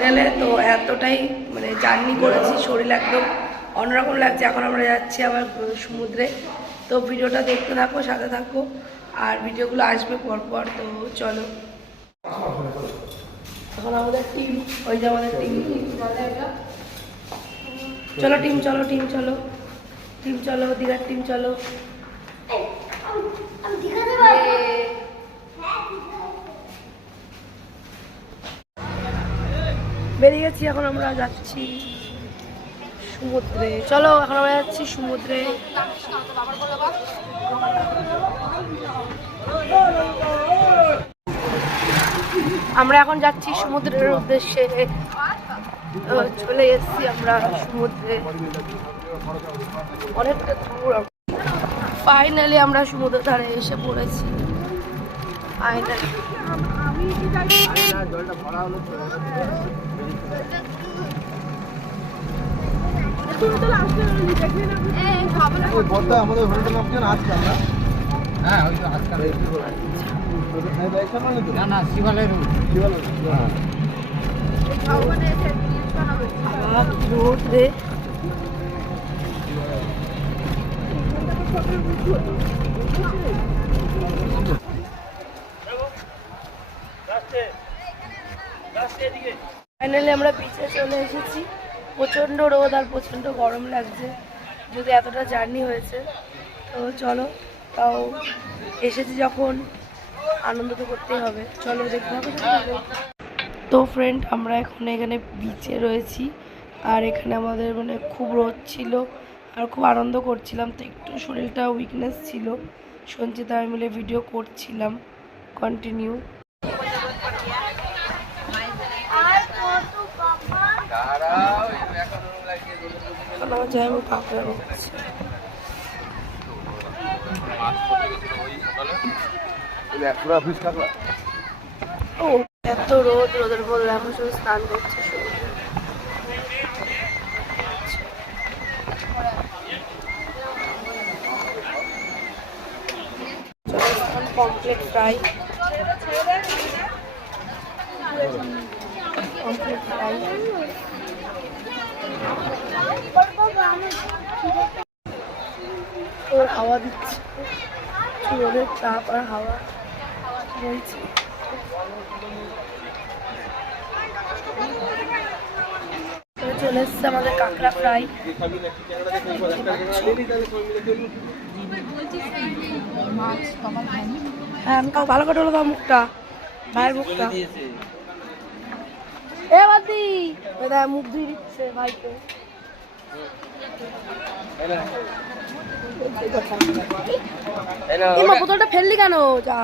হোটেলে তো এতটাই মানে জার্নি করেছি, শরীর একদম অন্যরকম লাগছে। এখন আমরা যাচ্ছি আবার সমুদ্রে। তো ভিডিওটা দেখতে থাকো, সাথে থাকো, আর ভিডিওগুলো আসবে পরপর, তো চলো। এখন আমাদের টিম ওই যে আমাদের টিম চলো টিম চলো টিম চলো। টিম চলো, দীঘার টিম চলো। বেরিয়ে গেছি, এখন আমরা যাচ্ছি সমুদ্রে। চলো, এখন আমরা যাচ্ছি সমুদ্রে। আমরা এখন যাচ্ছি সমুদ্রের উদ্দেশ্যে। চলে এসেছি আমরা সমুদ্রে। অনেকটা দূর ফাইনালি আমরা সমুদ্র ধারে এসে পড়েছি। ফাইনালি আমাদের হোটেলের নাম কি আজকাল না হ্যাঁ হয়তো আজকাল। না না শিবালয় রোড রোদ রে ফাইনালি আমরা পিছে চলে এসেছি। প্রচণ্ড রোদ আর প্রচণ্ড গরম লাগছে। যদি এতটা জার্নি হয়েছে, তো চলো, তাও এসেছি যখন। আনন্দ তো করতেই হবে। চলো দেখতে হবে তো ফ্রেন্ড আমরা এখন এখানে বিচে রয়েছি। আর এখানে আমাদের মানে খুব রোদ ছিল আর খুব আনন্দ করছিলাম। তো একটু শরীরটা উইকনেস ছিল। সঞ্চিতা আমি মিলে ভিডিও করছিলাম। কন্টিনিউ আমার যাই আমি ফিস কাকড়া ও এত রোদ রোদের বললে এখন শুধু স্নান করছে সমুদ্রে কমপ্লিট ফ্রাই কমপ্লিট ফ্রাই হাওয়া দিচ্ছে। রোদের চাপ আর হাওয়া বলছে চলে এসছে আমাদের কাঁকড়া ফ্রাই। হ্যাঁ আমি ভালো করে হলো মুখটা, ভাইয়ের মুখটা। এ বাদি মুখ ধুই দিচ্ছে ভাইকে। এমা বোতলটা ফেললি কেন? যা।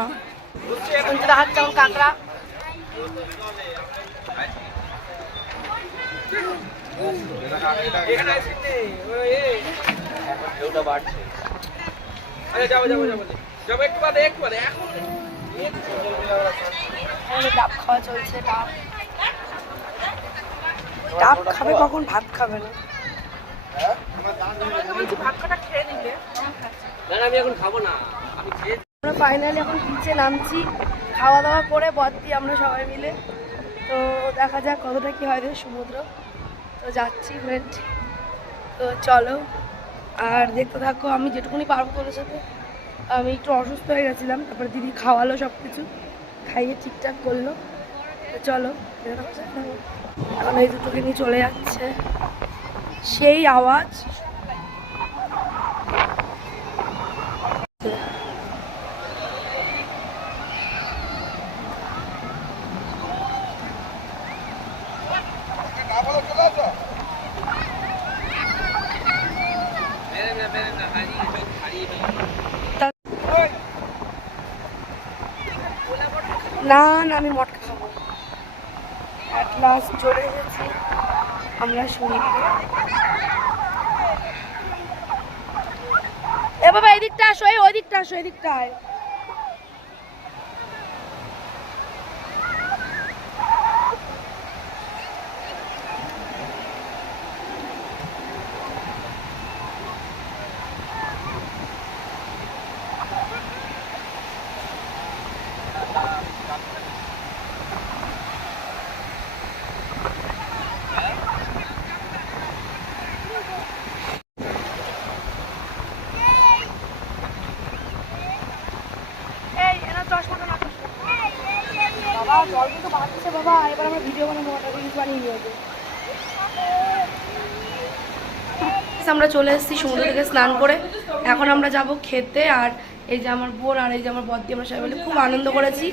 হাত যেমন কাঁকড়া। এখানে ডাব খাওয়া চলছে ডাব। ডাব খাবে কখন? ভাত খাবে না। আমরা ফাইনালি এখন নিচে নামছি। খাওয়া দাওয়া করে বদ্রি আমরা সবাই মিলে। তো দেখা যাক কতটা কি হয় সমুদ্র। তো যাচ্ছি ফ্রেন্ড তো চলো। আর দেখতে থাকো, আমি যেটুকুনি পারব তোদের সাথে। আমি একটু অসুস্থ হয়ে গেছিলাম, তারপরে দিদি খাওয়ালো সব কিছু খাইয়ে ঠিকঠাক করল। তো চলো এখন এই দুটোকে নিয়ে চলে যাচ্ছে। সেই আওয়াজ। না না আমি মটকা খাব। অ্যাট লাস্ট চলে গেছি আমরা শুনি। এ বাবা এদিকটা আসো এই ওই দিকটা আসো এদিকটায়। আমরা চলে এসেছি সমুদ্র থেকে স্নান করে। এখন আমরা যাব খেতে, আর এই যে আমার বোন আর এই যে আমার বদ্দি, আমরা সবাই মিলে খুব আনন্দ করেছি।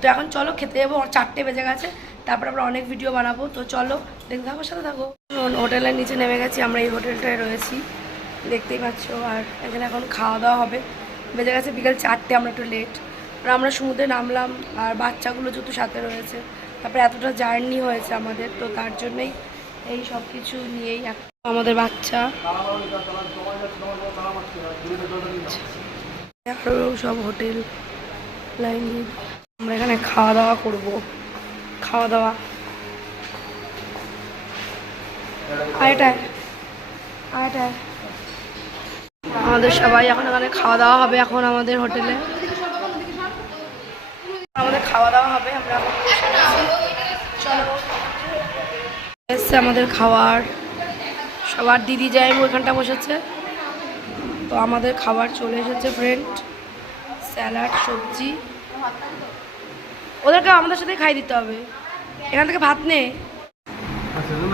তো এখন চলো খেতে যাব চারটে বেজে গেছে। তারপর আমরা অনেক ভিডিও বানাবো। তো চলো, দেখতে থাকো, সাথে থাকো। হোটেলের নিচে নেমে গেছি, আমরা এই হোটেলটায় রয়েছি। দেখতেই পাচ্ছ, আর এখানে এখন খাওয়া দাওয়া হবে। বেজে গেছে বিকেল চারটে, আমরা একটু লেট আর আমরা সমুদ্রে নামলাম আর বাচ্চাগুলো যেহেতু সাথে রয়েছে, তারপরে এতটা জার্নি হয়েছে আমাদের, তো তার জন্যই এই সব কিছু নিয়েই আমাদের বাচ্চা। আরও সব হোটেল লাইন আমরা এখানে খাওয়া দাওয়া করব। খাওয়া দাওয়া। আমাদের সবাই এখন এখানে খাওয়া দাওয়া হবে এখন আমাদের হোটেলে। খাওয়া দাওয়া হবে আমরা এখন চলো এসছে আমাদের খাবার সবার দিদি যাই ওইখানটা বসেছে। তো আমাদের খাবার চলে এসেছে ফ্রেন্ড স্যালাড সবজি। ওদেরকে আমাদের সাথে খাই দিতে হবে। এখান থেকে ভাত নে।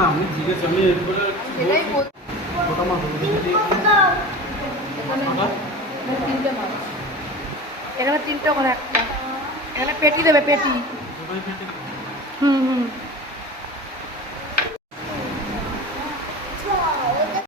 আমি এখানে তিনটে ওখানে একটা। এখানে পেটি দেবে পেটি হুম হুম